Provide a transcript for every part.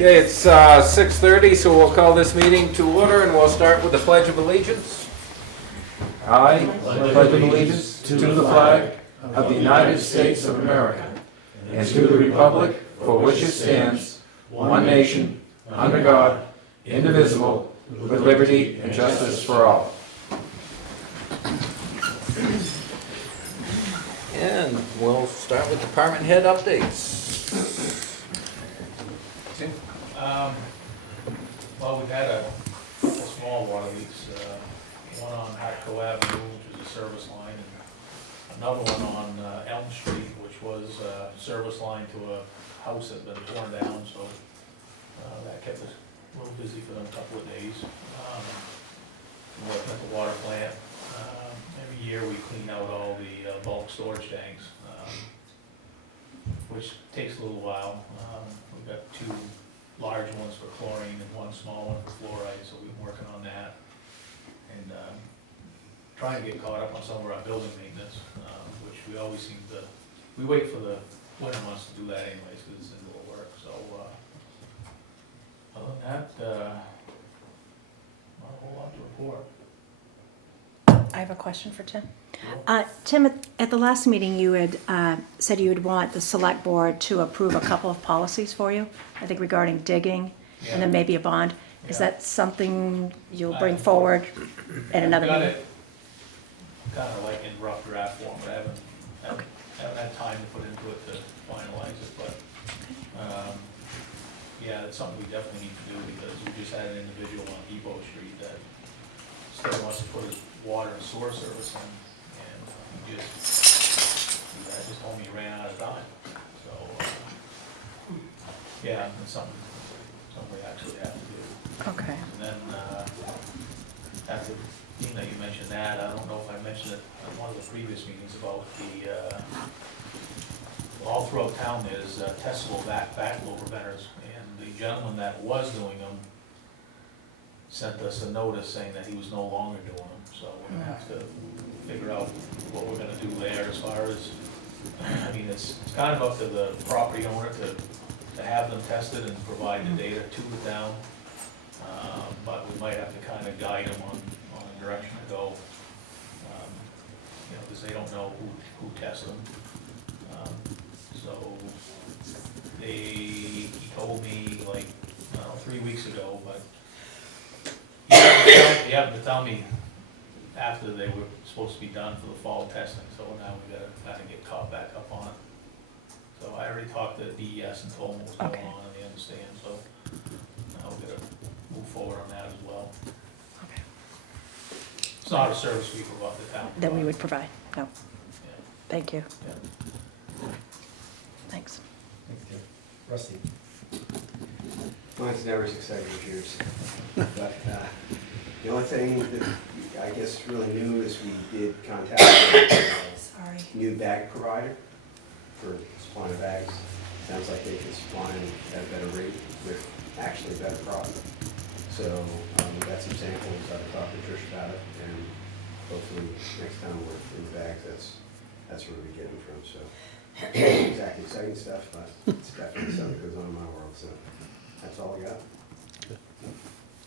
Okay, it's 6:30, so we'll call this meeting to order, and we'll start with the Pledge of Allegiance. I pledge allegiance to the flag of the United States of America and to the republic for which it stands, one nation, under God, indivisible, with liberty and justice for all. And we'll start with department head updates. Well, we've had a small water leaks, one on Hatco Avenue, which is a service line, and another one on Elm Street, which was a service line to a house that had been torn down, so that kept us a little busy for them a couple of days. Working at the water plant. Every year we clean out all the bulk storage tanks, which takes a little while. We've got 2 large ones for chlorine and 1 small one for fluoride, so we've been working on that. And trying to get caught up on some of our building maintenance, which we always seem to, we wait for the winter months to do that anyways, because it's indoor work, so other than that, not a whole lot to report. I have a question for Tim. Tim, at the last meeting, you had said you would want the select board to approve a couple of policies for you, I think regarding digging and then maybe a bond. Is that something you'll bring forward at another meeting? Kind of like in rough draft form, but I haven't had time to put into it to finalize it, but yeah, that's something we definitely need to do, because we just had an individual on Depot Street that still wants to put his water and sewer service in, and he just told me he ran out of time. So yeah, it's something we actually have to do. Okay. And then after, being that you mentioned that, I don't know if I mentioned it at one of the previous meetings about the all throughout town there's testable backflow preventers, and the gentleman that was doing them sent us a notice saying that he was no longer doing them. So we're gonna have to figure out what we're gonna do there as far as, I mean, it's kind of up to the property owner to have them tested and provide the data to the town. But we might have to kind of guide them on the direction to go, because they don't know who tests them. So he told me like, I don't know, 3 weeks ago, but he happened to tell me after they were supposed to be done for the fall testing, so now we gotta kind of get caught back up on it. So I already talked to DES and told them what's going on, and they understand, so now we gotta move forward on that as well. Okay. It's not a service we provide the town. That we would provide, no. Yeah. Thank you. Yeah. Thanks. Thanks, Tim. Rusty? Mine's never as exciting as yours. But the only thing that I guess really new is we did contact a new bag provider for supplying bags. Sounds like they can supply them at a better rate with actually a better product. So we got some samples. I've talked to Trish about it, and hopefully next time we're in the bags, that's where we get them from. So not exactly exciting stuff, but it's definitely something that goes on in my world. So that's all I got.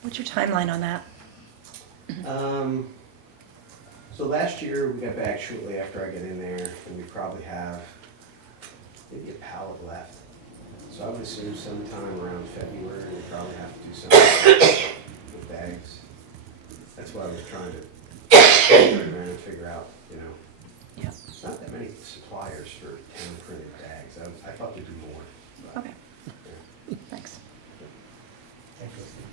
What's your timeline on that? So last year we got back shortly after I got in there, and we probably have maybe a pallet left. So I would assume sometime around February we probably have to do something with bags. That's what I was trying to figure out, Yeah. It's not that many suppliers for hand printed bags. I thought there'd be more. But, Okay. yeah. Thanks. Thanks, Rusty.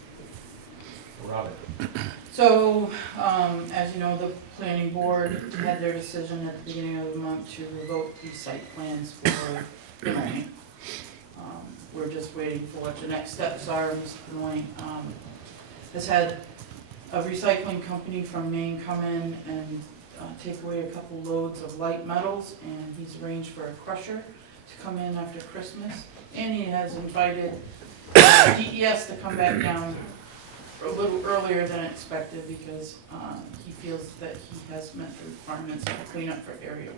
Robert. So, as you know, the planning board had their decision at the beginning of the month to revoke the site plans for Granite. We're just waiting for what the next steps are. Mr. Benoit has had a recycling company from Maine come in and take away a couple loads of light metals, and he's arranged for a crusher to come in after Christmas. And he has invited DES to come back down a little earlier than expected, because he feels that he has met the requirements of cleanup for Area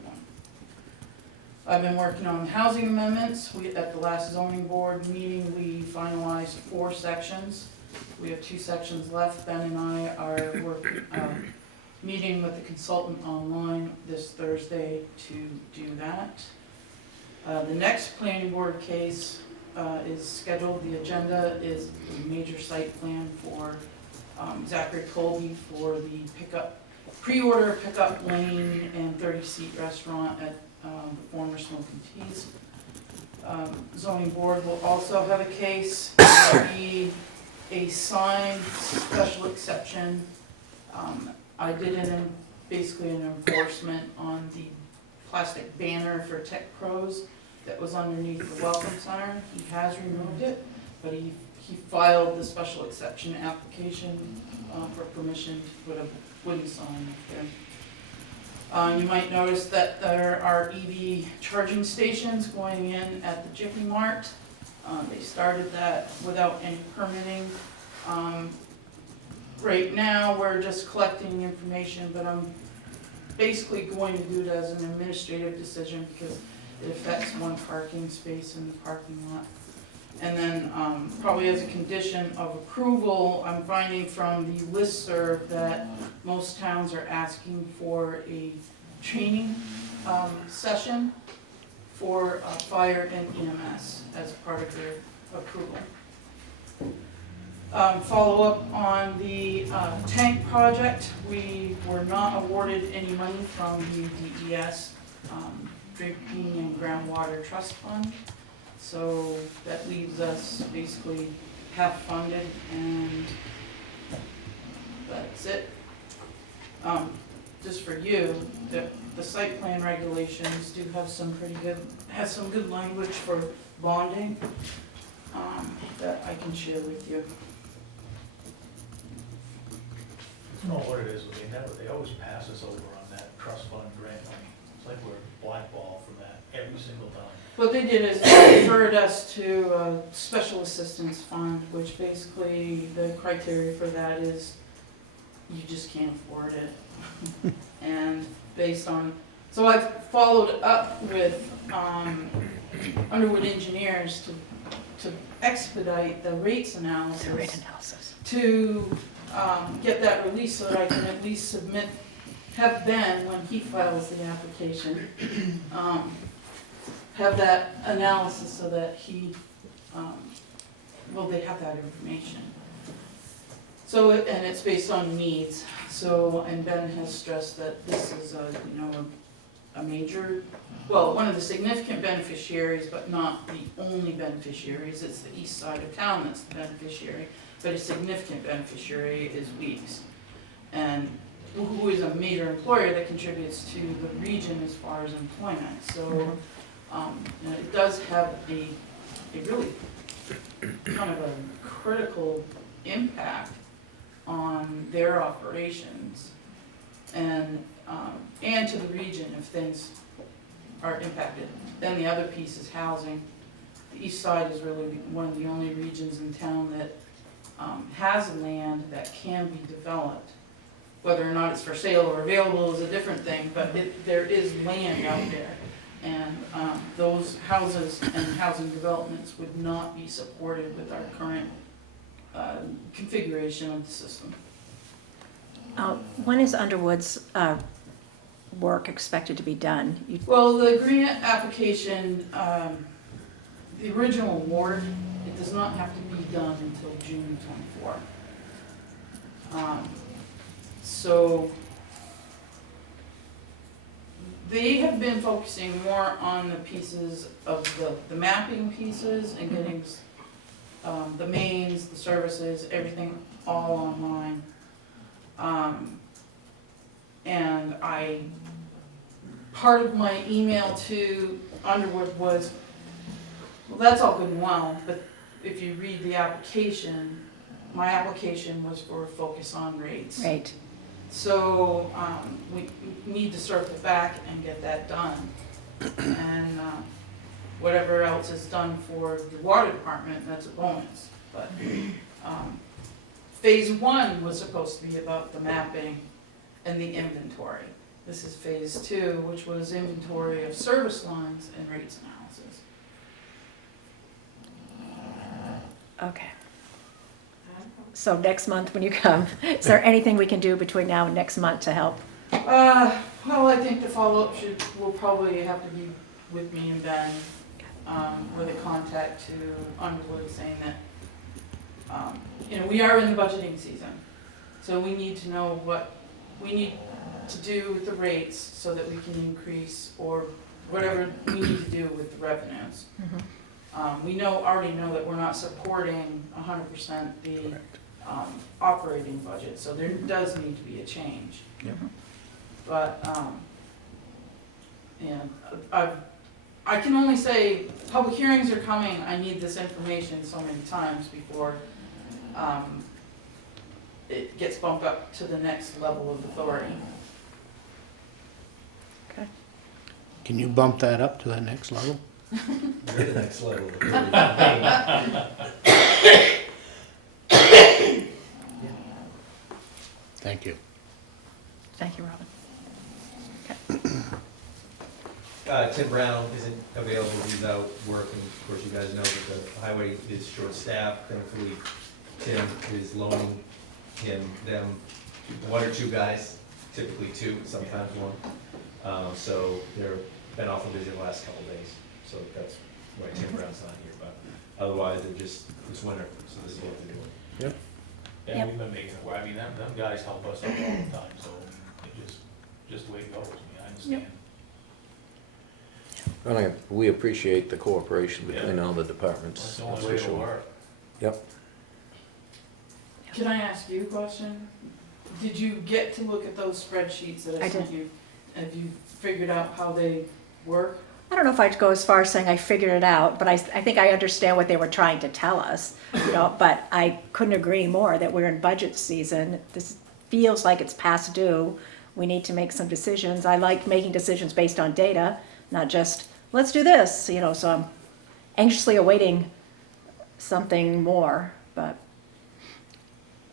1. I've been working on housing amendments. At the last zoning board meeting, we finalized 4 sections. We have 2 sections left. Ben and I are working, meeting with the consultant online this Thursday to do that. The next planning board case is scheduled. The agenda is the major site plan for Zachary Colby for the pre-order pickup lane and 30-seat restaurant at the former Smoking Teas. Zoning board will also have a case. There'll be a signed special exception. I did basically an enforcement on the plastic banner for Tech Pros that was underneath the Welcome Center. He has removed it, but he filed the special exception application for permission to put a wooden sign up there. You might notice that there are EV charging stations going in at the Jiffy Mart. They started that without any permitting. Right now, we're just collecting information, but I'm basically going to do it as an administrative decision because it affects 1 parking space in the parking lot. And then probably as a condition of approval, I'm finding from the listserv that most towns are asking for a training session for fire and EMS as part of their approval. Follow up on the tank project. We were not awarded any money from the DES Drinking and Groundwater Trust Fund. So that leaves us basically half funded, and that's it. Just for you, the site plan regulations do have some good language for bonding that I can share with you. I don't know what it is, but they always pass us over on that trust fund grant money. It's like we're blackballed from that every single time. What they did is they referred us to a special assistance fund, which basically the criteria for that is you just can't afford it. And based on, so I've followed up with Underwood Engineers to expedite the rates analysis. To get that released so that I can at least have Ben, when he files the application, have that analysis so that he, they have that information. So, and it's based on needs. So, and Ben has stressed that this is a major, well, one of the significant beneficiaries, but not the only beneficiaries. It's the east side of town that's the beneficiary, but a significant beneficiary is Weeks, and who is a major employer that contributes to the region as far as employment. So it does have a really kind of a critical impact on their operations and to the region if things are impacted. Then the other piece is housing. The east side is really one of the only regions in town that has land that can be developed. Whether or not it's for sale or available is a different thing, but there is land out there. And those houses and housing developments would not be supported with our current configuration of the system. When is Underwood's work expected to be done? Well, the grant application, the original award, it does not have to be done until June 24. So they have been focusing more on the pieces of the mapping pieces and getting the mains, the services, everything all online. And part of my email to Underwood was, well, that's all good and well, but if you read the application, my application was for a focus on rates. Right. So we need to circle back and get that done. And whatever else is done for the water department, that's a bonus. But phase 1 was supposed to be about the mapping and the inventory. this is phase 2, which was inventory of service lines and rates analysis. Okay. So next month when you come, is there anything we can do between now and next month to help? Well, I think the follow-up will probably have to be with me and Ben, with a contact to Underwood saying that, we are in the budgeting season. So we need to know what we need to do with the rates so that we can increase or whatever we need to do with the revenues. We already know that we're not supporting 100% the operating budget, so there does need to be a change. Yep. But, I can only say, public hearings are coming, I need this information so many times before, it gets bumped up to the next level of authority. Okay. Can you bump that up to that next level? You're the next level. Thank you. Thank you, Robin. Tim Brown isn't available, he's out working. Of course, you guys know that the highway is short-staffed. Thankfully, Tim is loaning them one or two guys, typically two, sometimes one. So they're been awful busy the last couple days, so that's why Tim Brown's not here. But otherwise, they're just, it's winter, so this is what they're doing. Yep. Yeah, Yep. we've been making it, I mean, them guys help us out all the time, so it just the way it goes, I mean, I understand. Well, we appreciate the cooperation between Yeah. all the That's departments, the that's only for way it'll sure. work. Yep. Can I ask you a question? Did you get to look at those spreadsheets that I I sent did. you? Have you figured out how they work? I don't know if I'd go as far as saying I figured it out, but I think I understand what they were trying to tell us, but I couldn't agree more that we're in budget season. This feels like it's past due. We need to make some decisions. I like making decisions based on data, not just, let's do this, so I'm anxiously awaiting something more, but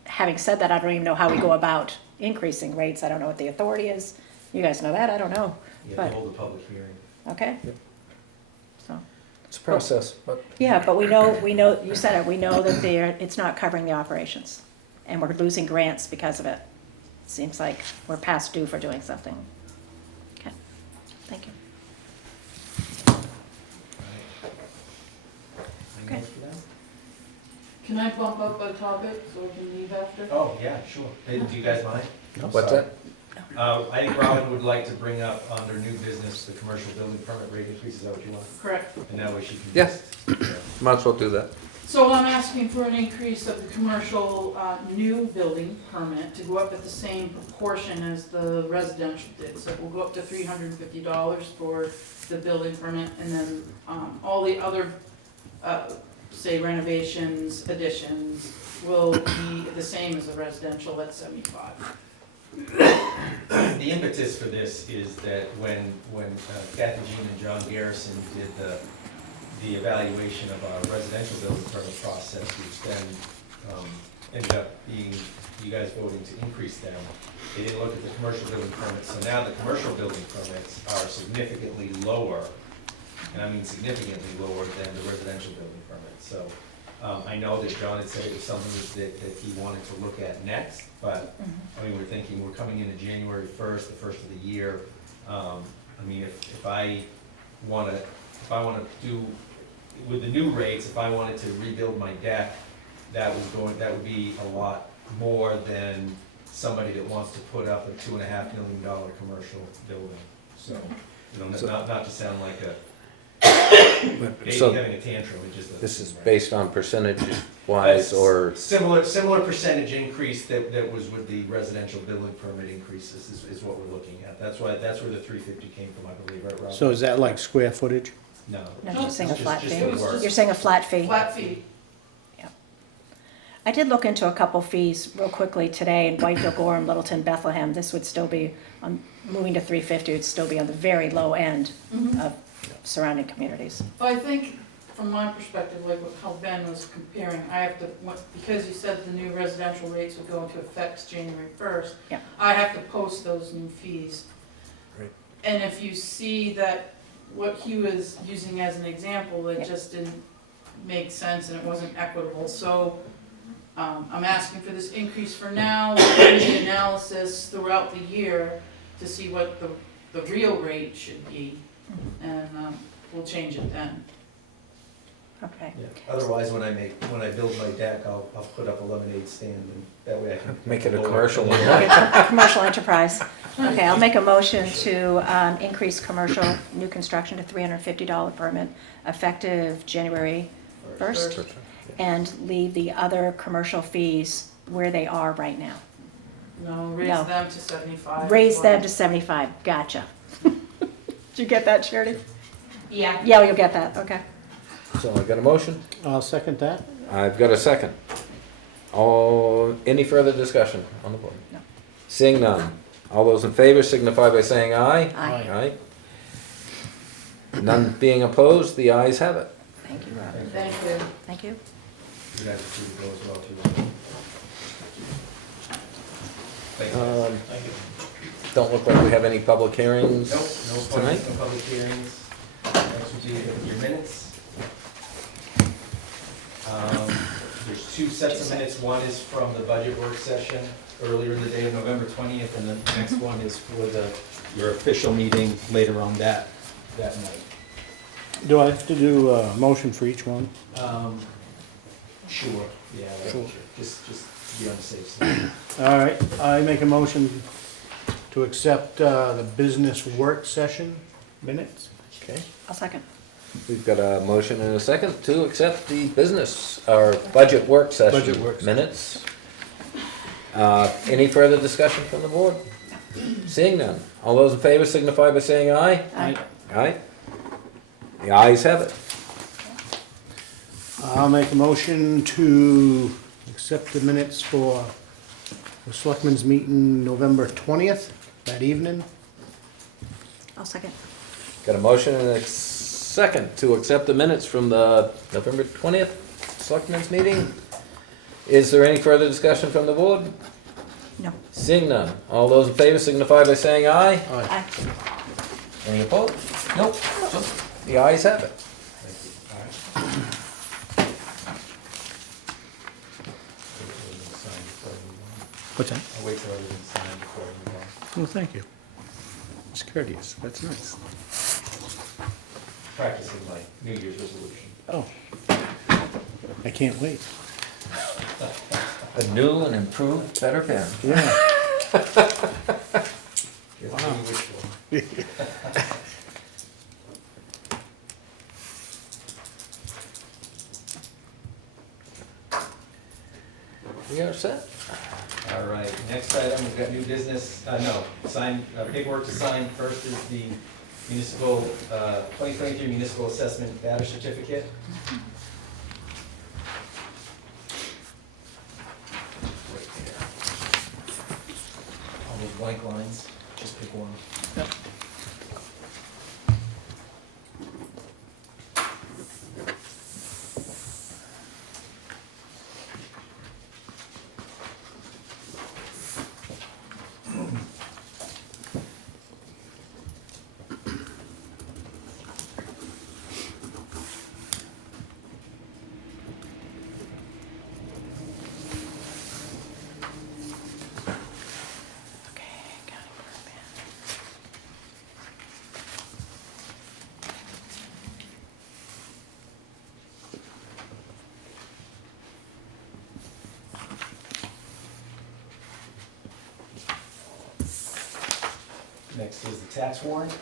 having said that, I don't even know how we go about increasing rates. I don't know what the authority is. You guys know that? I don't know. You have But- to hold a public hearing. Okay? Yep. So, It's a process, but yeah, but we know, you said it, we know that it's not covering the operations. And we're losing grants because of it. Seems like we're past due for doing something. Okay, thank you. Anything Okay. else for them? Can I bump up a topic so I can leave after? Oh, yeah, sure. Hey, do you guys mind? what's that? I think Robin would like to bring up under new business, the commercial building permit rate increase, is that what you want? Correct. And that way she can. Yeah. just- Might as well do that. So I'm asking for an increase of the commercial, new building permit to go up at the same proportion as the residential did. So we'll go up to $350 for the building permit, and then, all the other, say renovations, additions, will be the same as the residential at 75. The impetus for this is that when Kathy Jean and John Garrison did the evaluation of our residential building permit process, which then ended up being you guys voting to increase them, they didn't look at the commercial building permits. So now the commercial building permits are significantly lower, and I mean significantly lower than the residential building permits. So I know that John had said it was something that he wanted to look at next, but I mean, we're thinking, we're coming into January 1st, the first of the year. I mean, if I wanna do, with the new rates, if I wanted to rebuild my deck, that would be a lot more than somebody that wants to put up a $2.5 million commercial building. So, not to sound like a baby So having a tantrum, it just doesn't this is seem right. based on percentage wise or, Similar percentage increase that was with the residential building permit increases is what we're looking at. That's where the 350 came from, I believe, right, Rob? So is that like square footage? No. No, you're saying a Just- flat just fee. the work. You're saying a flat fee. Flat fee. I did look into a couple fees real quickly today in Whitefield, Gorham, Littleton, Bethlehem. This would still be, moving to 350 would still be on the very low end of surrounding communities. But I think, from my perspective, like how Ben was comparing, I have to, because you said the new residential rates would go into effect January 1st. Yeah. I have to post those new fees. And if you see that what he was using as an example, it Yep. just didn't make sense and it wasn't equitable. So I'm asking for this increase for now, we'll do the analysis throughout the year to see what the real rate should be, and we'll change it then. Okay. Yeah. Otherwise, when I build my deck, I'll put up a lemonade stand, and that way I can. Make it a lower- commercial one. Okay, commercial enterprise. Okay, I'll make a motion to increase commercial new construction to $350 permit effective January 1st, and leave the other commercial fees where they are right now. No, raise No. them to 75. Raise them to 75, gotcha. Did you get that, Charity? Yeah. Yeah, you'll get that, okay. So I got a motion? I'll second that. I've got a second. Any further discussion on the board? No. Seeing none. All those in favor signify by saying aye. Aye. Aye. None being opposed, the ayes have it. Thank you, Robert. Thank you. Thank you. You guys approve of those as well, too. Thank you. Thank you. Don't look like we have any public hearings Nope, no tonight. appointments, no public hearings. Next would be your minutes. There's two sets of minutes. One is from the budget work session earlier in the day of November 20th, and the next one is for your official meeting later on that night. Do I have to do a motion for each one? Sure, yeah, Sure. just to be on the safe side. All right, I make a motion to accept the business work session minutes. Okay. I'll second. We've got a motion and a second to accept the business, or budget work session Budget work session. minutes. Any further discussion from the board? Seeing none. All those in favor signify by saying aye. Aye. Aye. The ayes have it. I'll make a motion to accept the minutes for the Selectmen's meeting November 20th, that evening. I'll second. Got a motion and a second to accept the minutes from the November 20th Selectmen's meeting. Is there any further discussion from the board? No. Seeing none. All those in favor signify by saying aye. Aye. Aye. Any opposed? Nope. The ayes have it. What's that? I'll wait till everything's signed before I move on. Oh, thank you. It's courteous, that's nice. Practicing my New Year's resolution. Oh. I can't wait. A new and improved, better pen. Yeah. Wow. We are set. All right, next item, we've got new business, paperwork to sign. First is the municipal, 2023 municipal assessment data certificate. Right there. All those blank lines, just pick one. Okay, county broadband. Next is the tax warrant.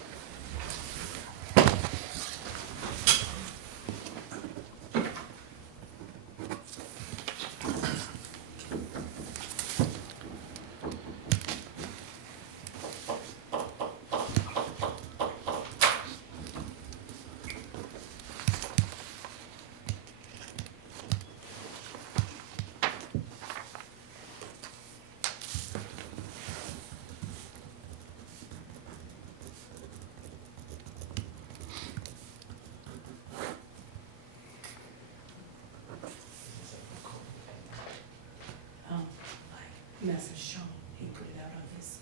Message shown, he put it out on his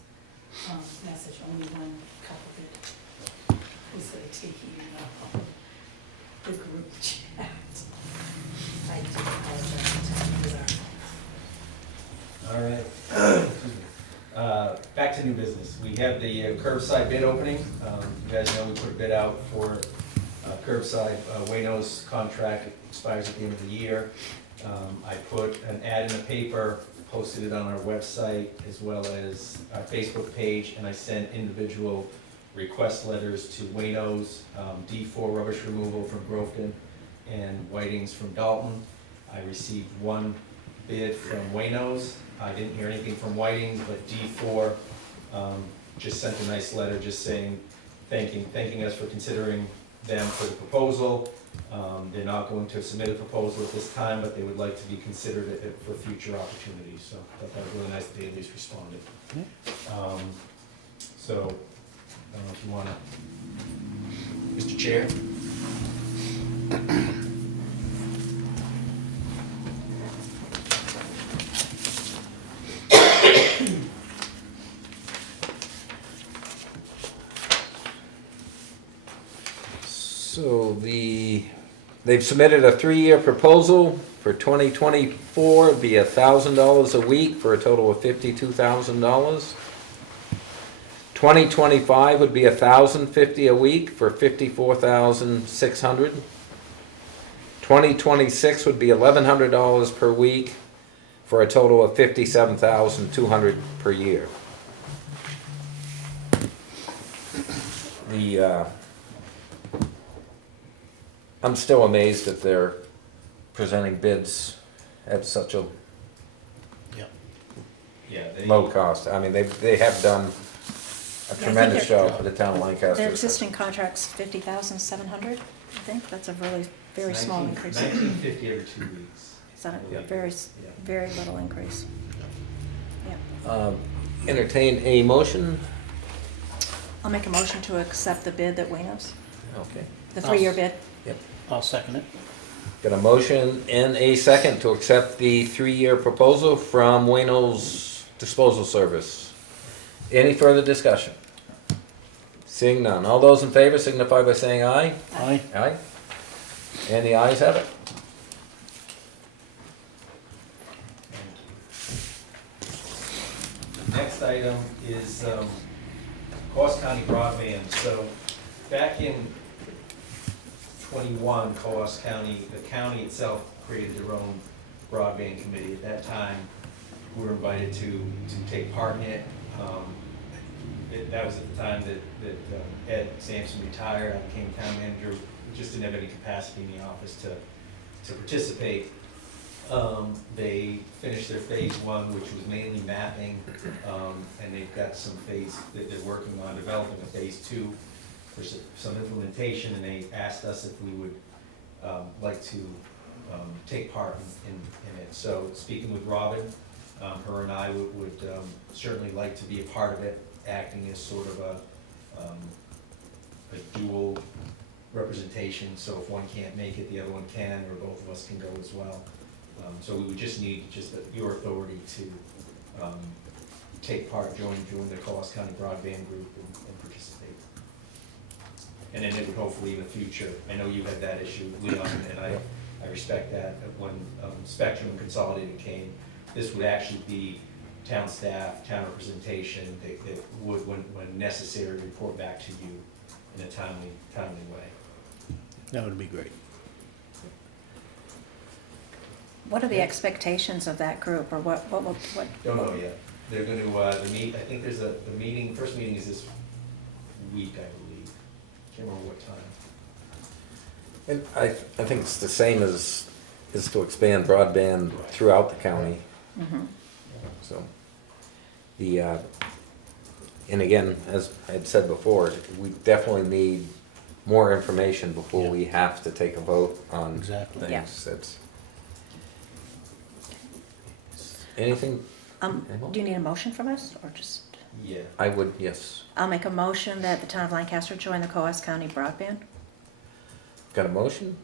message, only one couple did. to new business. We have the curbside bid opening. You guys know we put a bid out for curbside. Wayno's contract expires at the end of the year. I put an ad in the paper, posted it on our website as well as our Facebook page, and I sent individual request letters to Wayno's, D4 rubbish removal from Groveton, and Whiting's from Dalton. I received one bid from Wayno's. I didn't hear anything from Whiting's, but D4 just sent a nice letter just saying, thanking us for considering them for the proposal. They're not going to submit a proposal at this time, but they would like to be considered for future opportunities. So I thought that was really nice that they at least responded. So, I don't know if you want to, Mr. Chair? So they've submitted a 3-year proposal for 2024, it'd be $1,000 a week for a total of $52,000. 2025 would be $1,050 a week for $54,600. 2026 would be $1,100 per week for a total of $57,200 per year. I'm still amazed that they're presenting bids at such a Yeah. low cost. I mean, they have done a tremendous they're- job for the town of Lancaster. Their existing contract's 50,700, I think. That's a really very small increase. $19.50 every 2 weeks. Is that Yeah. a very, Yeah. very little increase? Entertain a motion? I'll make a motion to accept the bid that Wayno's, Okay. the 3-year bid. I'll second it. Got a motion and a second to accept the 3-year proposal from Wayno's Disposal Service. Any further discussion? Seeing none. All those in favor signify by saying aye. Aye. Aye. And the ayes have it. Next item is Coos County broadband. So back in '21, Coos County, the county itself created their own broadband committee. At that time, we were invited to take part in it. That was at the time that Ed Sampson retired. I became town manager. Just didn't have any capacity in the office to participate. They finished their phase 1, which was mainly mapping, and they've got some phase that they're working on developing a phase 2 for some implementation, and they asked us if we would like to take part in it. So speaking with Robin, her and I would certainly like to be a part of it, acting as sort of a dual representation. So if one can't make it, the other one can, or both of us can go as well. So we would just need your authority to take part, join the Coos County Broadband Group and participate. And then it would hopefully in the future, I know you had that issue, Leon, and I respect that when Spectrum and Consolidated came, this would actually be town staff, town representation that would, when necessary, report back to you in a timely way. That would be great. What are the expectations of that group, or what? Don't know yet. They're going to meet. I think there's the meeting. First meeting is this week, I believe. Can't remember what time. And I think it's the same as to expand broadband throughout the county. Mhm. So and again, as I had said before, we definitely need more information before Yeah. we have to take a vote on Exactly. things. Yeah. That's anything. Do you need a motion from us, or just? Yeah. I would, yes. I'll make a motion that the town of Lancaster join the Coos County Broadband. Got a motion?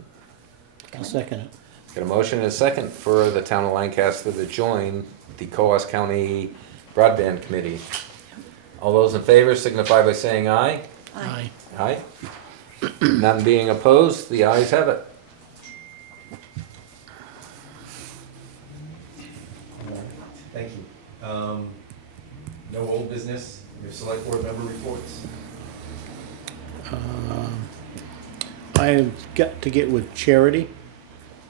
I'll second it. Got a motion and a second for the town of Lancaster to join the Coos County Broadband Committee. All those in favor signify by saying aye. Aye. Aye. None being opposed, the ayes have it. Thank you. No old business. Your select board member reports. I've got to get with Charity.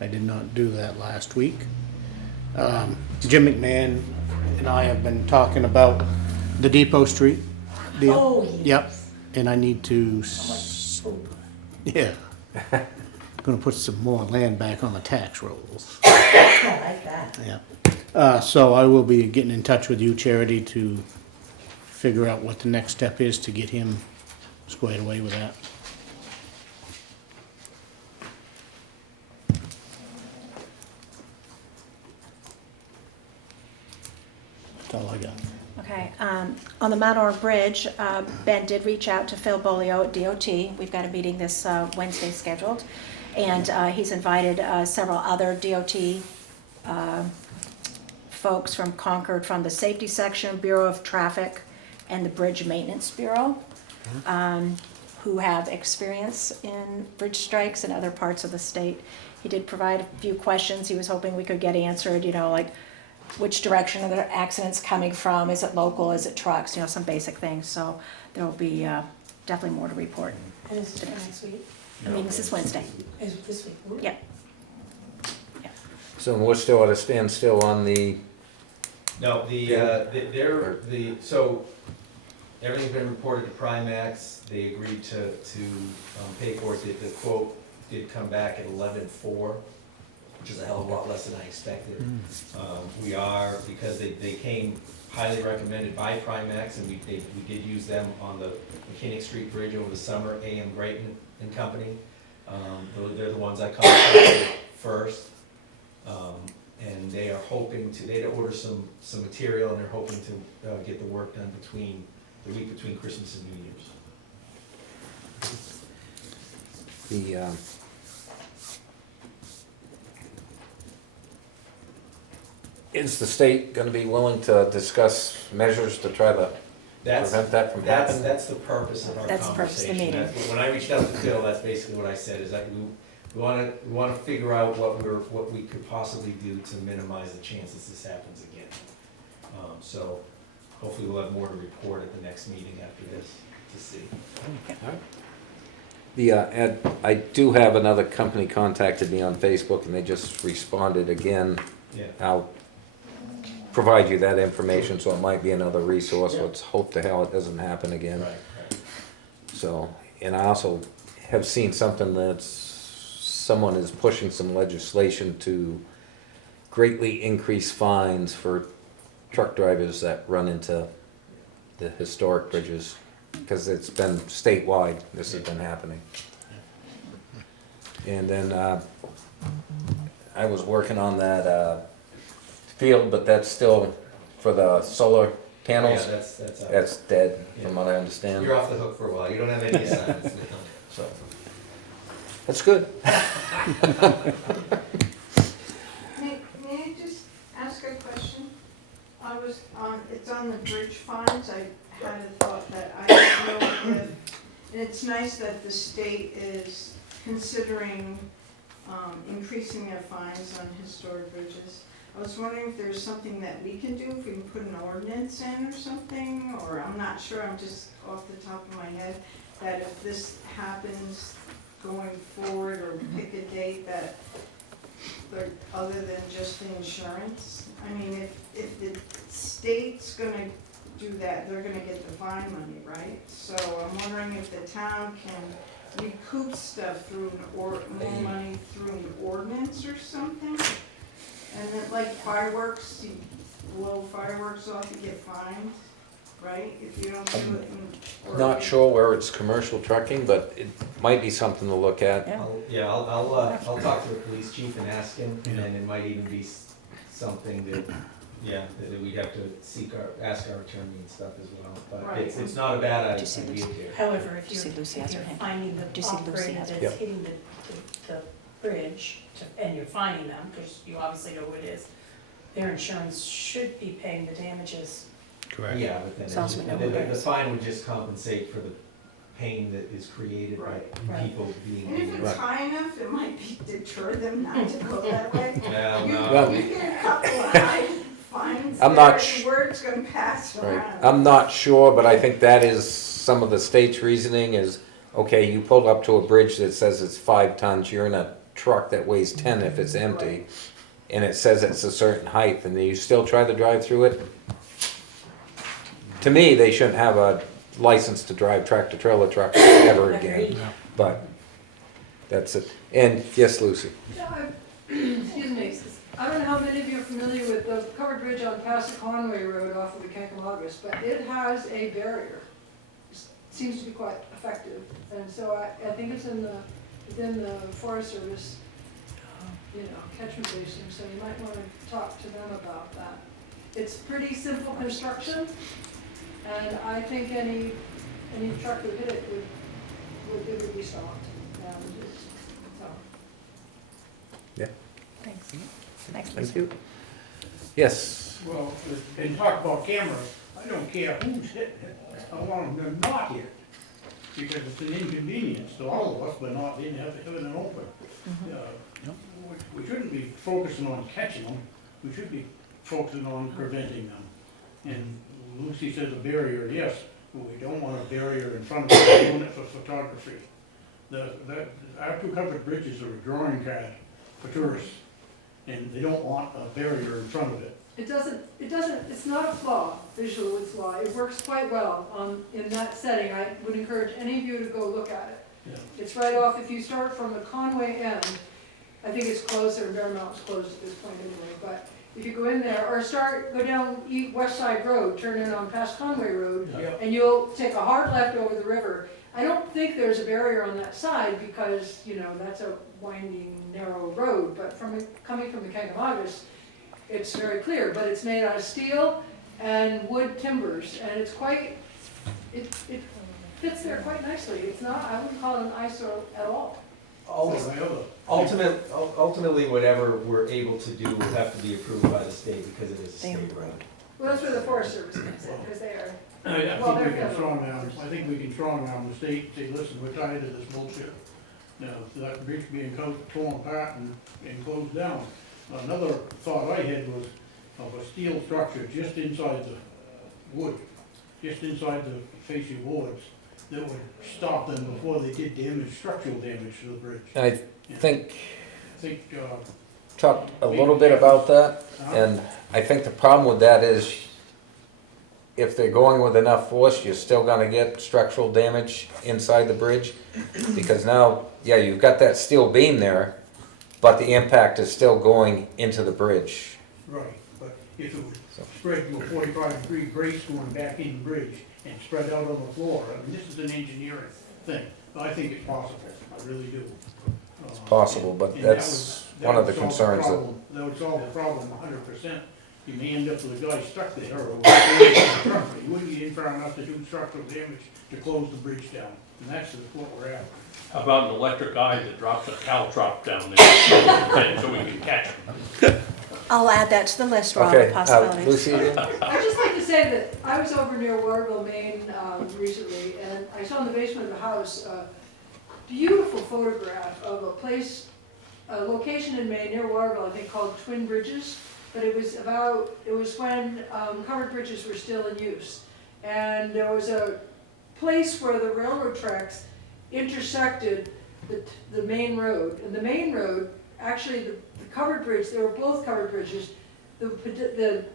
I did not do that last week. Jim McMahon and I have been talking about the Depot Street deal. Oh, Yep, and I need to, yeah. Gonna put some more land back on the tax rolls. I like that. Yeah. So I will be getting in touch with you, Charity, to figure out what the next step is to get him squared away with that. That's all I got. Okay, on the Mount Orr Bridge, Ben did reach out to Phil Bolio at DOT. We've got a meeting this Wednesday scheduled. And he's invited several other DOT folks from Concord, from the Safety Section, Bureau of Traffic, and the Bridge Maintenance Bureau, who have experience in bridge strikes in other parts of the state. He did provide a few questions he was hoping we could get answered, you know, like which direction are the accidents coming from? Is it local? Is it trucks? You know, some basic things. So there will be definitely more to report. And is it next week? I mean, this is Wednesday. Is it this week? Yep. So we're still at a standstill on the, No, so everything's been reported to Primax. They agreed to pay for it. The quote did come back at 11.4, which is a hell of a lot less than I expected. We are, because they came highly recommended by Primax, and we did use them on the Mechanic Street Bridge over the summer, AM Greaton and Company. They're the ones I contacted first. And they are hoping to, they had to order some material, and they're hoping to get the work done between the week between Christmas and New Year's. Is the state gonna be willing to discuss measures to try to prevent that from happening? That's the purpose of our That's the purpose of the conversation. meeting. When I reached out to Phil, that's basically what I said, is that we wanna figure out what we could possibly do to minimize the chances this happens again. So hopefully we'll have more to report at the next meeting after this to see. Ed, I do have another company contacted me on Facebook, and they just responded again. Yeah. I'll provide you that information, so it might be another resource. Let's hope the hell it doesn't happen again. Right. So, and I also have seen something someone is pushing some legislation to greatly increase fines for truck drivers that run into the historic bridges, because it's been statewide, this has been happening. And then I was working on that field, but that's still for the solar panels. Yeah, That's dead, from what I understand. You're off the hook for a while. You don't have any assignments. So, that's good. May I just ask a question? It's on the bridge fines. I had a thought that I don't know if, and it's nice that the state is considering increasing their fines on historic bridges. I was wondering if there's something that we can do, if we can put an ordinance in or something, or I'm not sure, I'm just off the top of my head, that if this happens going forward, or pick a date that, other than just the insurance. I mean, if the state's gonna do that, they're gonna get the fine money, right? So I'm wondering if the town can recoup stuff through more money through an ordinance or something? And then like fireworks, you blow fireworks off, you get fined, right? If you don't do it in. Not sure where it's commercial trucking, but it might be something to look at. I'll talk to the police chief and ask him, and then it might even be something that we'd have to ask our attorney and stuff as well. But Right. it's not a bad Do you see idea Lucy? here. However, if Do you see you're, Lucy has if her you're hand? finding Do the you see Lucy operator has her that's hitting the bridge, and you're finding them, because you obviously know who it is, their insurance should be paying the damages. Correct. Yeah, but then As long as we know who it the is. fine would just compensate for the pain that is created by Right. people being And if injured. it's high enough, it might deter them not to go that way. Well, You no. you get a couple of high fines I'm not conspiracy, word's gonna pass Right. around. I'm not sure, but I think that is some of the state's reasoning is, okay, you pull up to a bridge that says it's 5 tons, you're in a truck that weighs 10 if it's empty, and it says it's a certain height, and you still try to drive through it. To me, they shouldn't have a license to drive tractor trailer trucks ever again, but that's it. And yes, Lucy. Excuse me, I don't know how many of you are familiar with the covered bridge on Passaic Conway Road off of the Kankamagus, but it has a barrier. Seems to be quite effective, and so I think it's within the Forest Service, catchment basin, so you might want to talk to them about that. It's pretty simple construction, and I think any truck that hit it would be stopped. So. Thanks. Thanks, Thank Lisa. you. Yes. Well, and talk about cameras, I don't care who's hitting it, I want them to not hit it. Because it's an inconvenience to all of us, but not in having it open. We shouldn't be focusing on catching them, we should be focusing on preventing them. And Lucy says a barrier, yes, but we don't want a barrier in front of us, we're doing it for photography. Our 2 covered bridges are a drawing card for tourists, and they don't want a barrier in front of it. It's not a flaw, visual flaw. It works quite well in that setting. I would encourage any of you to go look at it. Yeah. It's right off, if you start from the Conway end, I think it's closer, and Bear Mountain's closed at this point anyway, but if you go in there, or go down West Side Road, turn in on past Conway Road, Yeah. and you'll take a hard left over the river. I don't think there's a barrier on that side because, that's a winding, narrow road, but coming from the Kankamagus, it's very clear, but it's made out of steel and wood timbers, and it's it fits there quite nicely. It's not, I wouldn't call it an eyesore at all. Ultimately, whatever we're able to do will have to be approved by the state because it is a state road. Well, that's where the Forest Service comes in, because they are, I Well, think we they're can federal. strong arm the state, say, listen, we're tired of this bullshit. Now, that bridge being torn apart and closed down. Another thought I had was of a steel structure just inside the wood, just inside the fascia boards, that would stop them before they did structural damage to the bridge. I think, I think, talked a little bit about that, and I think the problem with that is if they're going with enough force, you're still gonna get structural damage inside the bridge. Because now, yeah, you've got that steel beam there, but the impact is still going into the bridge. right, but if it would spread to a 45-degree brace going back in the bridge and spread out on the floor, I mean, this is an engineering thing. I think it's possible, I really do. It's possible, but And that's one of the that would concerns solve the that, problem. That would solve the problem 100%. You may end up with a guy stuck there, or you wouldn't get in far enough to do structural damage to close the bridge down, and that's what we're at. How about an electric eye that drops a caltrop down there, so we can catch them? I'll add that to the list, Rob, okay, of possibilities. Lucy, I'd just like to say that I was over near Waterville, Maine recently, and I saw in the basement of the house a beautiful photograph of a location in Maine near Waterville, I think called Twin Bridges, but it was when covered bridges were still in use. And there was a place where the railroad tracks intersected the main road, and the main road, actually the covered bridge, they were both covered bridges. The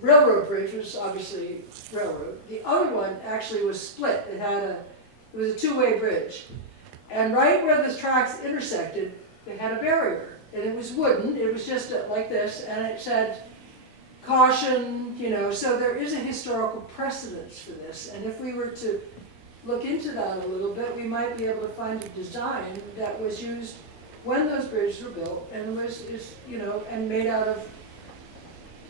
railroad bridge was obviously railroad. The other one actually was split. It was a two-way bridge. And right where the tracks intersected, they had a barrier. And it was wooden, it was just like this, and it said, caution, so there is a historical precedence for this. And if we were to look into that a little bit, we might be able to find a design that was used when those bridges were built and and made out of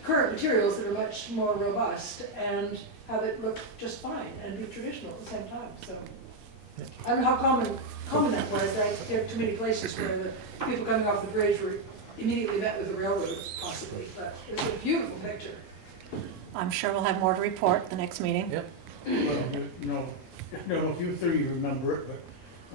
current materials that are much more robust and have it look just fine and be traditional at the same time. So I don't know how common that was. There are too many places where the people coming off the bridge were immediately met with the railroad, possibly. But it's a beautiful picture. I'm sure we'll have more to report at the next meeting. Yep. Well, I don't know if you three remember it, but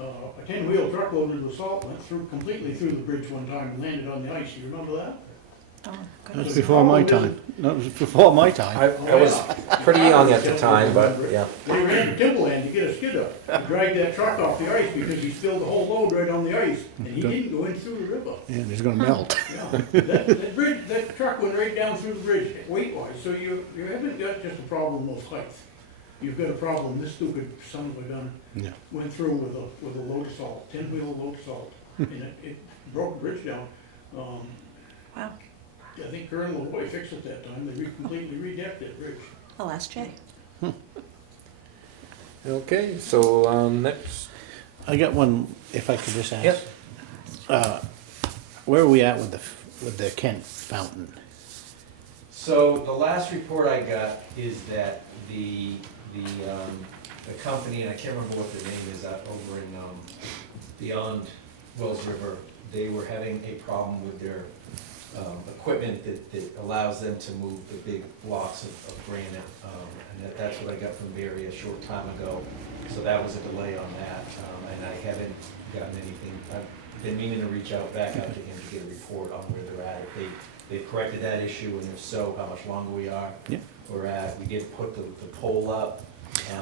a 10-wheel truck loaded with salt went completely through the bridge one time and landed on the ice. You remember that? Oh, That goodness. was before my time. That was before my time. I was pretty young at the time, but yeah. They ran timberland to get a skidder, to drag that truck off the ice because he spilled the whole load right on the ice, and he didn't go in through the river. And it's gonna melt. Yeah, that bridge, that truck went right down through the bridge, weight-wise, so you haven't got just a problem with height. You've got a problem, this stupid son of a gun Yeah. went through with a load of salt, 10-wheel load of salt, and it broke the bridge down. Wow. I think Colonel LaVoy fixed it that time, they completely redecked that bridge. I'll ask Jay. Okay, so, next, I got one, if I could just ask. Yep. Where are we at with the Kent fountain? So the last report I got is that the company, and I can't remember what their name is, out over in, beyond Wells River, they were having a problem with their equipment that allows them to move the big blocks of granite. And that's what I got from Barry a short time ago. So that was a delay on that, and I haven't gotten anything. I've been meaning to reach back out to him to get a report on where they're at. If they've corrected that issue, and if so, how much longer we're at. We did put the pole up.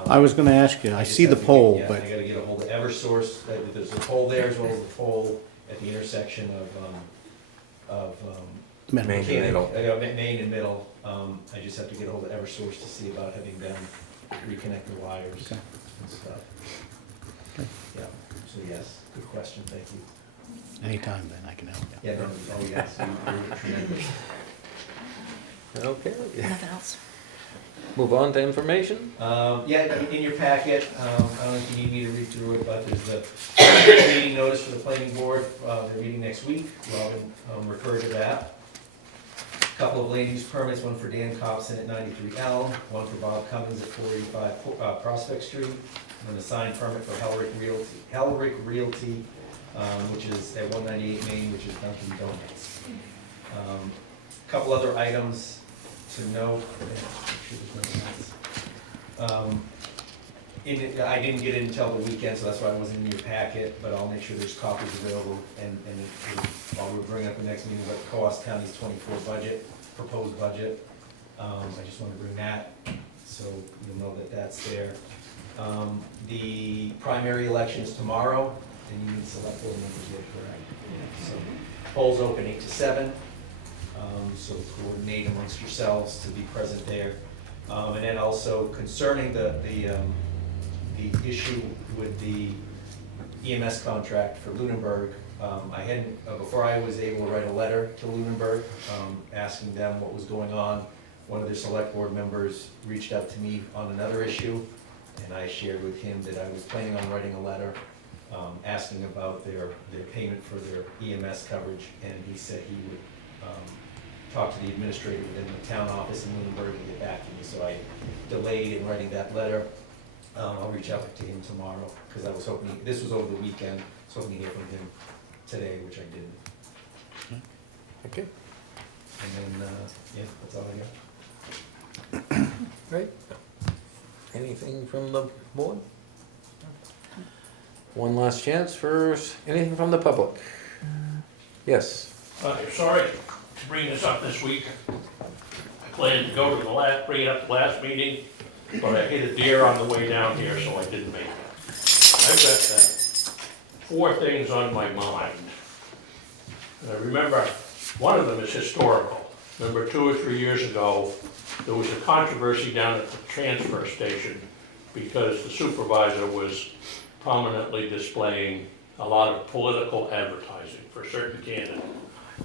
I was gonna ask you, I see the pole, I but gotta get a hold of Eversource. There's a pole there as well as the pole at the intersection of Main and Middle. Main and Middle. I just have to get a hold of Eversource to see about having them reconnect the wires Okay. and stuff. Okay. Yeah, so yes, good question, thank you. anytime then I can help you. Yeah, no, oh yes, you're tremendous. okay, Nothing else? move on to information. Yeah, in your packet, I don't know if you need me to read through it, but there's the meeting notice for the planning board. They're meeting next week. Robin referred to that. Couple of land use permits, one for Dan Cobson at 93 Elm, one for Bob Cummins at 485 Prospect Street, and a signed permit for Hellrick Realty, which is at 198 Main, which is Dunkin' Donuts. Couple other items to note. I didn't get it until the weekend, so that's why it wasn't in your packet, but I'll make sure there's copies available, and while we're bringing up the next meeting about the Coast County's 24 budget, proposed budget. I just want to bring that, so you'll know that that's there. The primary election is tomorrow, and you need select board members there, correct? So polls open 8 to 7. So coordinate amongst yourselves to be present there. And then also concerning the issue with the EMS contract for Lunenburg, I hadn't, before I was able to write a letter to Lunenburg, asking them what was going on. One of their select board members reached out to me on another issue, and I shared with him that I was planning on writing a letter, asking about their payment for their EMS coverage, and he said he would talk to the administrator within the town office in Lunenburg and get back to me, so I delayed in writing that letter. I'll reach out to him tomorrow, because I was hoping, this was over the weekend, so hoping to hear from him today, which I didn't. Okay, And then, yeah, that's all I got. great. Anything from the board? One last chance for anything from the public. Yes. Sorry to bring this up this week. I planned to go to bring it up the last meeting, but I hit a deer on the way down here, so I didn't make it. I've got 4 things on my mind. And I remember, one of them is historical. Remember 2 or 3 years ago, there was a controversy down at the transfer station because the supervisor was prominently displaying a lot of political advertising for certain candidates.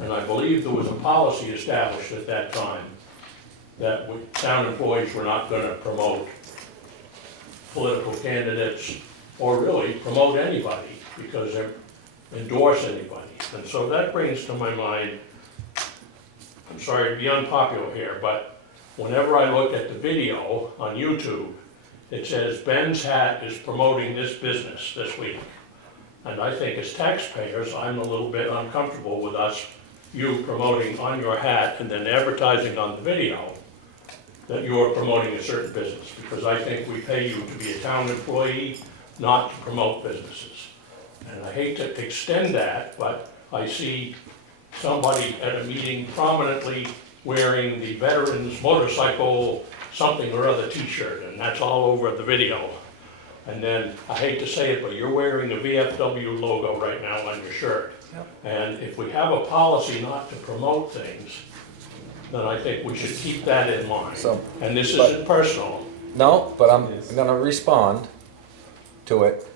And I believe there was a policy established at that time that town employees were not going to promote political candidates or really promote anybody because they endorse anybody. And so that brings to my mind, I'm sorry to be unpopular here, but whenever I look at the video on YouTube, it says Ben's hat is promoting this business this week. And I think as taxpayers, I'm a little bit uncomfortable with you promoting on your hat and then advertising on the video that you're promoting a certain business, because I think we pay you to be a town employee, not to promote businesses. And I hate to extend that, but I see somebody at a meeting prominently wearing the Veterans Motorcycle something or other t-shirt, and that's all over the video. And then, I hate to say it, but you're wearing a VFW logo right now on your shirt. And if we have a policy not to promote things, then I think we should keep that in mind. So, And this isn't personal. no, but I'm gonna respond to it.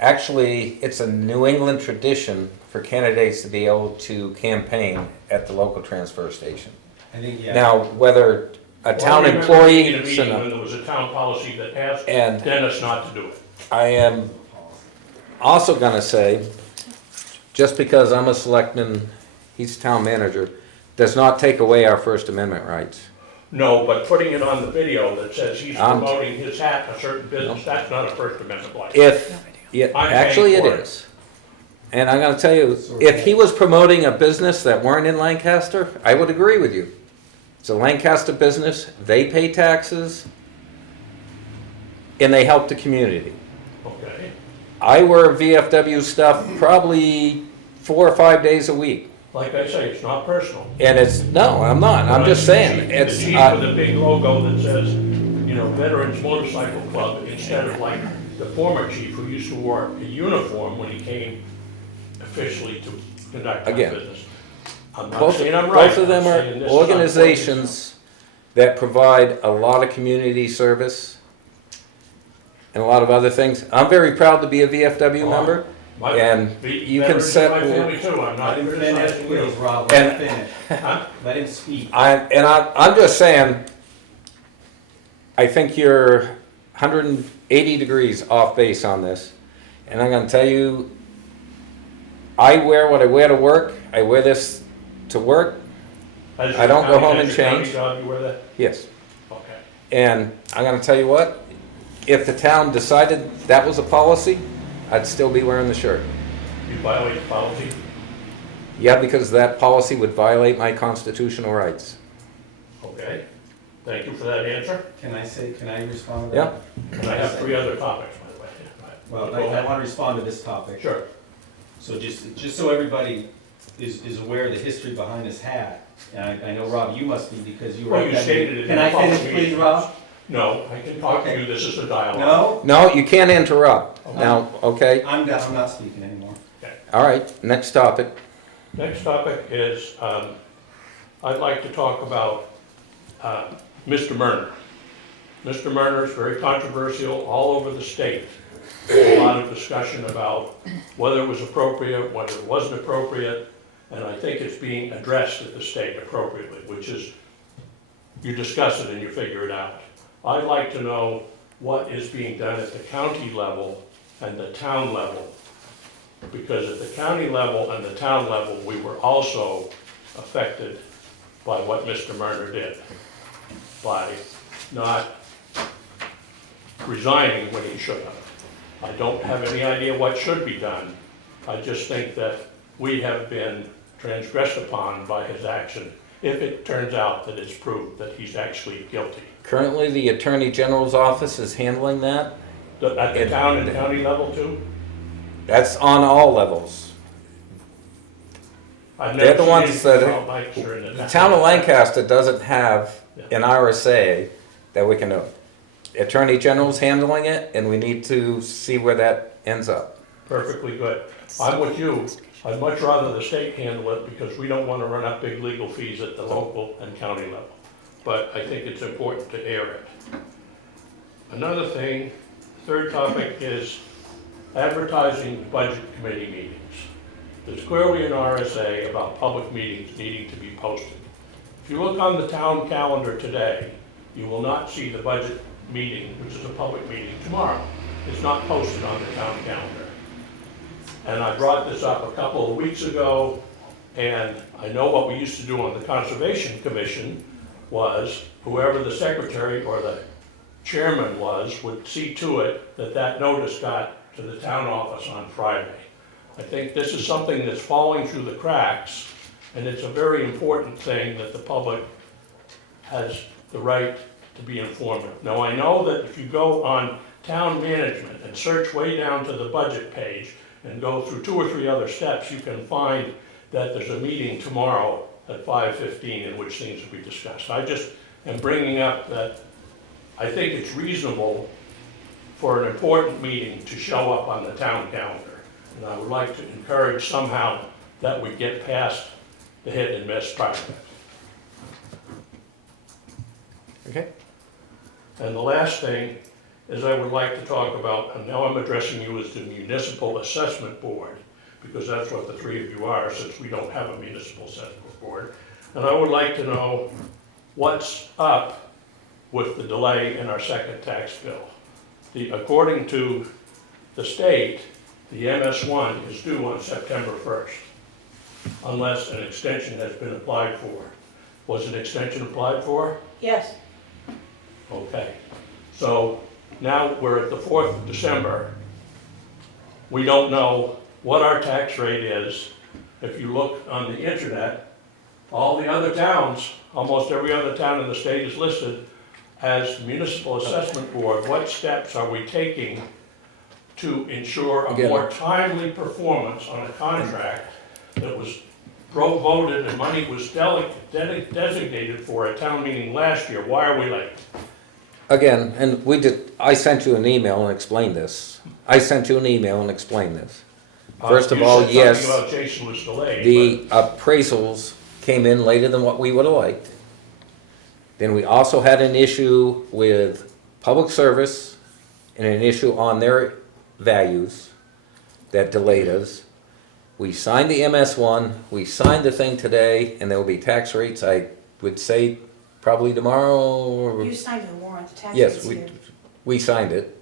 Actually, it's a New England tradition for candidates to be able to campaign at the local transfer station. I think, yeah. Now, whether a town Well, I remember employee, being in a meeting when there was a town policy that asked and Dennis not to do it. I am also gonna say, just because I'm a selectman, he's town manager, does not take away our First Amendment rights. No, but putting it on the video that says he's Um, promoting his hat a certain business, that's not a First Amendment right. If, yeah, I'm paying actually it for it. is. And I'm gonna tell you, if he was promoting a business that weren't in Lancaster, I would agree with you. It's a Lancaster business, they pay taxes, and they help the community. Okay, I wear VFW stuff probably 4 or 5 days a week. like I say, it's not personal. And it's, no, I'm not, I'm just saying, it's, The chief with a big logo that says, you know, Veterans Motorcycle Club, instead of like the former chief who used to wear a uniform when he came officially to conduct that Again, business. I'm not both saying I'm right. both of them I'm are saying this is organizations that provide a lot of community service and a lot of other things. I'm very proud to be a VFW member. My- and you can veterans set- in my family too, I'm Let not him finish, criticizing you. please, Rob, let him And- finish. Let him speak. I'm just saying, I think you're 180 degrees off base on this. And I'm gonna tell you, I wear what I wear to work. I wear this to work, As I don't go your home county- and as your county change. job, you wear that? yes. Okay. And I'm gonna tell you what, if the town decided that was a policy, I'd still be wearing the shirt. You violate the policy? Yeah, because that policy would violate my constitutional rights. Okay. Thank you for that answer. Can I respond to Yeah. that? And I have 3 other topics, by the way. Well, Go I ahead. want to respond to this topic. Sure. So just so everybody is aware of the history behind this hat, and I know, Rob, you must be because you were. Well, at you that stated meeting. it. Can in I a public finish, please, meeting. Rob? No, I can talk to you, this is a dialogue. No? No, you can't interrupt. Now, okay, I'm done, I'm not speaking anymore. all right, next topic. Next topic is, I'd like to talk about Mr. Murner. Mr. Murner is very controversial all over the state. There's a lot of discussion about whether it was appropriate, whether it wasn't appropriate, and I think it's being addressed at the state appropriately, which is you discuss it and you figure it out. I'd like to know what is being done at the county level and the town level. Because at the county level and the town level, we were also affected by what Mr. Murner did, by not resigning when he should have. I don't have any idea what should be done. I just think that we have been transgressed upon by his action, if it turns out that it's proved that he's actually guilty. Currently, the Attorney General's office is handling that. At the town and county level too? That's on all levels. I've They're never the seen ones anything that- about Lancaster in The town of Lancaster doesn't have Yeah. an RSA that we can do. Attorney General's handling it, and we need to see where that ends up. Perfectly good. I'm with you. I'd much rather the state handle it because we don't want to run up big legal fees at the local and county level. But I think it's important to air it. Another thing, third topic is advertising budget committee meetings. There's clearly an RSA about public meetings needing to be posted. If you look on the town calendar today, you will not see the budget meeting, which is a public meeting, tomorrow. It's not posted on the town calendar. And I brought this up a couple of weeks ago, and I know what we used to do on the Conservation Commission was whoever the secretary or the chairman was would see to it that that notice got to the town office on Friday. I think this is something that's falling through the cracks, and it's a very important thing that the public has the right to be informed of. Now, I know that if you go on town management and search way down to the budget page and go through 2 or 3 other steps, you can find that there's a meeting tomorrow at 5:15 in which things will be discussed. I just am bringing up that I think it's reasonable for an important meeting to show up on the town calendar. And I would like to encourage somehow that we get past the hit and miss part of it. Okay. And the last thing is I would like to talk about, and now I'm addressing you as the Municipal Assessment Board, because that's what the three of you are, since we don't have a Municipal Assessment Board. And I would like to know what's up with the delay in our second tax bill. According to the state, the MS1 is due on September 1st, unless an extension has been applied for. Was an extension applied for? Yes. Okay. So now we're at the 4th of December. We don't know what our tax rate is. If you look on the internet, all the other towns, almost every other town in the state is listed as Municipal Assessment Board. What steps are we taking to ensure a Again. more timely performance on a contract that was voted and money was designated for a town meeting last year? Why are we late? Again, and I sent you an email and explained this. First of all, You said yes, something about Jason was delayed. the appraisals came in later than what we would have liked. Then we also had an issue with public service and an issue on their values that delayed us. We signed the MS1, we signed the thing today, and there will be tax rates, I would say probably tomorrow. You signed the warrant, the tax Yes, rate's here. we signed it.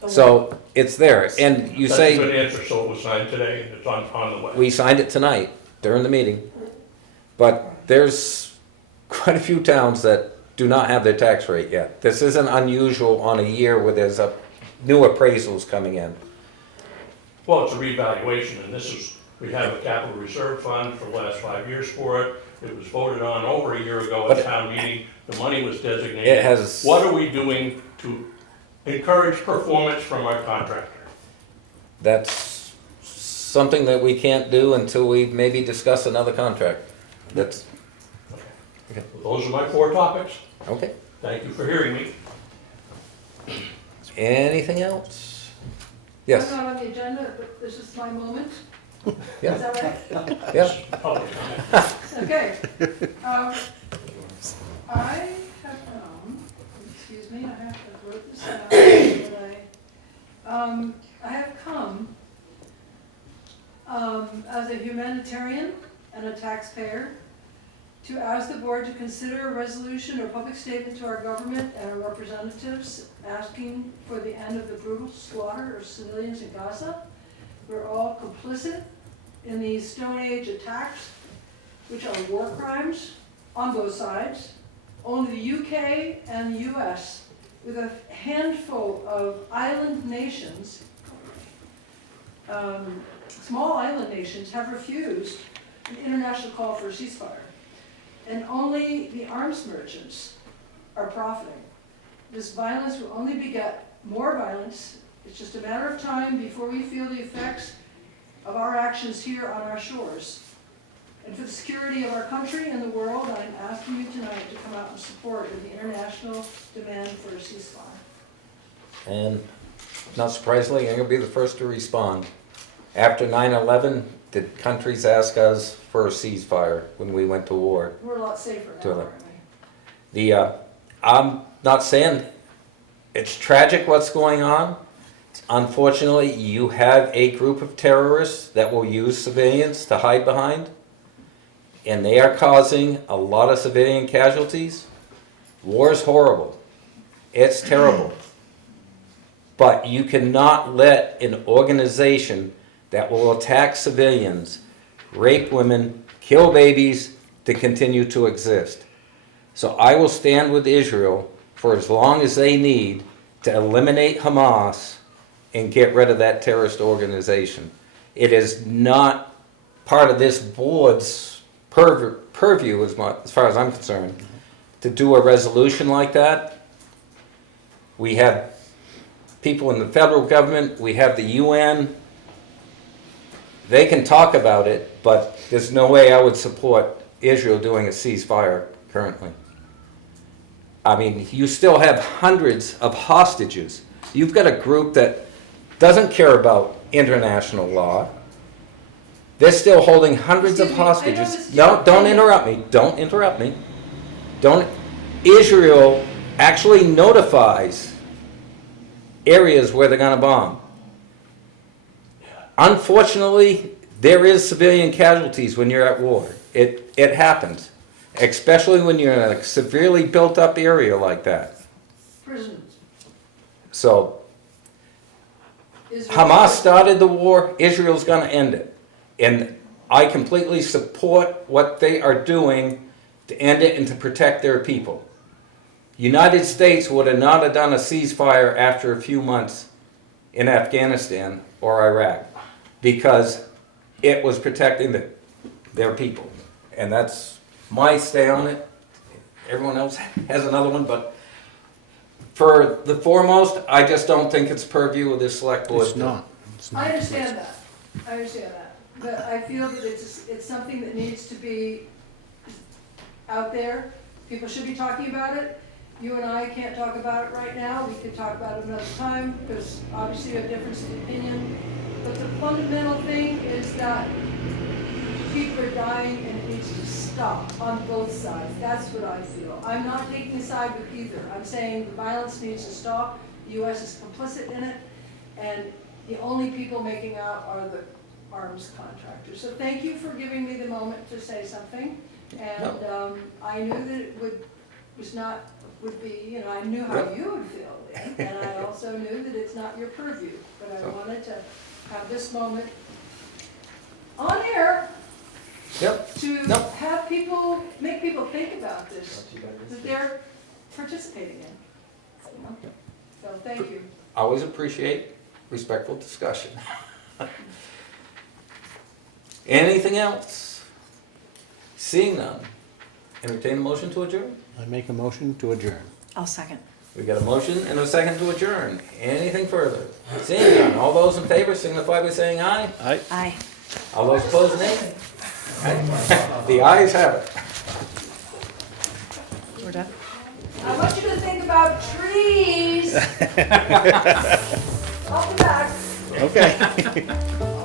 The So it's there, and you That's a say, good answer, so it was signed today, and it's on the way. we signed it tonight during the meeting. But there's quite a few towns that do not have their tax rate yet. This isn't unusual on a year where there's new appraisals coming in. Well, it's a revaluation, and we have a capital reserve fund for the last 5 years for it. It was voted on over a year ago at But- town meeting, the money was designated. It has- What are we doing to encourage performance from our contractor? That's something that we can't do until we maybe discuss another contract. That's, Those are my 4 topics. okay. Thank you for hearing me. Anything else? I'm Yes, not on the agenda, but this is my moment. Is yeah, that right? yeah. Public comment. Okay. I have excuse me, I wrote this down. I have come as a humanitarian and a taxpayer to ask the board to consider a resolution or public statement to our government and our representatives asking for the end of the brutal slaughter of civilians in Gaza. We're all complicit in these Stone Age attacks, which are war crimes on both sides. Only the UK and the US, with a handful of island nations, small island nations, have refused an international call for a ceasefire. And only the arms merchants are profiting. This violence will only beget more violence. It's just a matter of time before we feel the effects of our actions here on our shores. And for the security of our country and the world, I'm asking you tonight to come out in support of the international demand for a ceasefire. And not surprisingly, I'm gonna be the first to respond. After 9/11, did countries ask us for a ceasefire when we went to war? We're a lot safer now, Totally. aren't we? I'm not saying it's tragic what's going on. Unfortunately, you have a group of terrorists that will use civilians to hide behind, and they are causing a lot of civilian casualties. War is horrible. It's terrible. But you cannot let an organization that will attack civilians, rape women, kill babies, to continue to exist. So I will stand with Israel for as long as they need to eliminate Hamas and get rid of that terrorist organization. It is not part of this board's purview, as far as I'm concerned, to do a resolution like that. We have people in the federal government, we have the UN. they can talk about it, but there's no way I would support Israel doing a ceasefire currently. I mean, you still have hundreds of hostages. You've got a group that doesn't care about international law. They're still holding hundreds of Excuse me, I know hostages. this is No, your don't opinion. interrupt me. Don't interrupt me. Don't. Israel actually notifies areas where they're going to bomb. Unfortunately, there is civilian casualties when you're at war. It happens, especially when you're in a severely built-up area like that. Prisons. So Israel- Hamas started the war, Israel's going to end it. And I completely support what they are doing to end it and to protect their people. United States would have not have done a ceasefire after a few months in Afghanistan or Iraq because it was protecting their people. And that's my stay on it. Everyone else has another one, but for the foremost, I just don't think it's purview of this select board. It's not. It's not. I understand that, I understand that, but I feel that it's something that needs to be out there. People should be talking about it. You and I can't talk about it right now, we could talk about it another time, because obviously we have differences of opinion. But the fundamental thing is that people are dying and it needs to stop on both sides. That's what I feel. I'm not taking a side with either. I'm saying the violence needs to stop. The US is complicit in it. And the only people making out are the arms contractors. So thank you for giving me the moment to say something. And I knew that it would be, I knew how you would feel then. And I also knew that it's not your purview. But I wanted to have this moment on air Yep. to have people, make people think about this, that they're participating in. You know? So thank you. Always appreciate respectful discussion. Anything else? Seeing none, entertain a motion to adjourn. I make a motion to adjourn. I'll second. We got a motion and a second to adjourn. Anything further? Seeing none, all those in favor signify by saying aye. Aye. All those opposed, nay. The ayes have it. We're done? I want you to think about trees. I'll be back. Okay.